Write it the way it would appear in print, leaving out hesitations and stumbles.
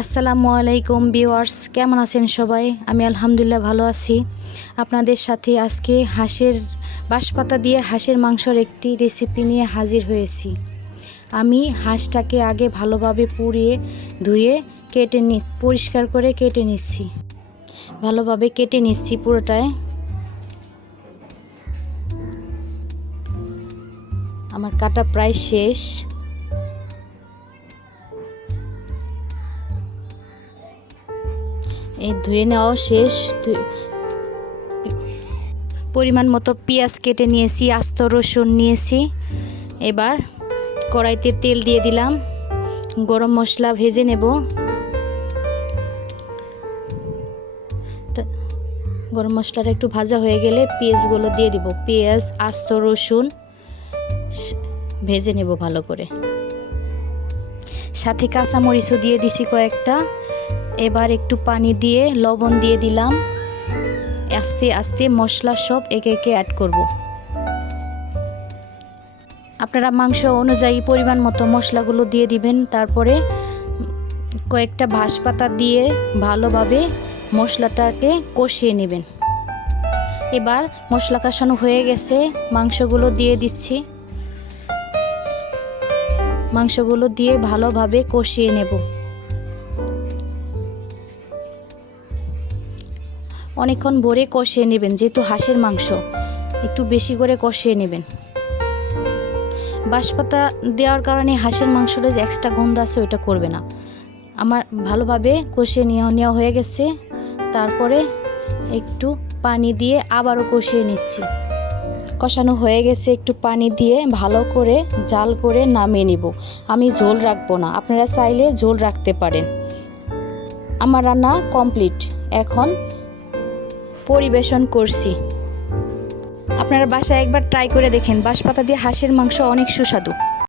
আসসালামু আলাইকুম ভিউয়ার্স, কেমন আছেন সবাই? আমি আলহামদুলিল্লাহ ভালো আছি। আপনাদের সাথে আজকে বাঁশপাতা দিয়ে হাঁসের মাংসের একটি রেসিপি নিয়ে হাজির হয়েছি। আমি হাঁসটাকে আগে ভালোভাবে পুড়িয়ে ধুয়ে পরিষ্কার করে কেটে নিচ্ছি। ভালোভাবে কেটে নিচ্ছি পুরোটায়। আমার কাটা প্রায় শেষ। এই ধুয়ে নেওয়া শেষ। পরিমাণ মতো পেঁয়াজ কেটে নিয়েছি, আস্ত রসুন নিয়েছি। এবার কড়াইতে তেল দিয়ে দিলাম, গরম মশলা ভেজে নেব। গরম মশলাটা একটু ভাজা হয়ে গেলে পেঁয়াজগুলো দিয়ে দিব। পেঁয়াজ, আস্ত রসুন ভেজে নেব ভালো করে। সাথে কাঁচামরিচও দিয়ে দিছি কয়েকটা। এবার একটু পানি দিয়ে লবণ দিয়ে দিলাম। আস্তে আস্তে মশলা সব একে একে অ্যাড করব। আপনারা মাংস অনুযায়ী পরিমাণ মতো মশলাগুলো দিয়ে দিবেন। তারপরে কয়েকটা বাঁশপাতা দিয়ে ভালোভাবে মশলাটাকে কষিয়ে নেবেন। এবার মশলা কষানো হয়ে গেছে, মাংসগুলো দিয়ে দিচ্ছি। মাংসগুলো দিয়ে ভালোভাবে কষিয়ে নেব। অনেকক্ষণ ভরে কষিয়ে নেবেন, যেহেতু হাঁসের মাংস একটু বেশি করে কষিয়ে নেবেন। বাঁশপাতা দেওয়ার কারণে হাঁসের মাংসটা যে এক্সট্রা গন্ধ আছে ওইটা করবে না। আমার ভালোভাবে কষিয়ে নেওয়া হয়ে গেছে। তারপরে একটু পানি দিয়ে আবারও কষিয়ে নিচ্ছি। কষানো হয়ে গেছে, একটু পানি দিয়ে ভালো করে জাল করে নামিয়ে নিব। আমি ঝোল রাখবো না, আপনারা চাইলে ঝোল রাখতে পারেন। আমার রান্না কমপ্লিট, এখন পরিবেশন করছি। আপনারা বাসায় একবার ট্রাই করে দেখেন, বাঁশপাতা দিয়ে হাঁসের মাংস অনেক সুস্বাদু।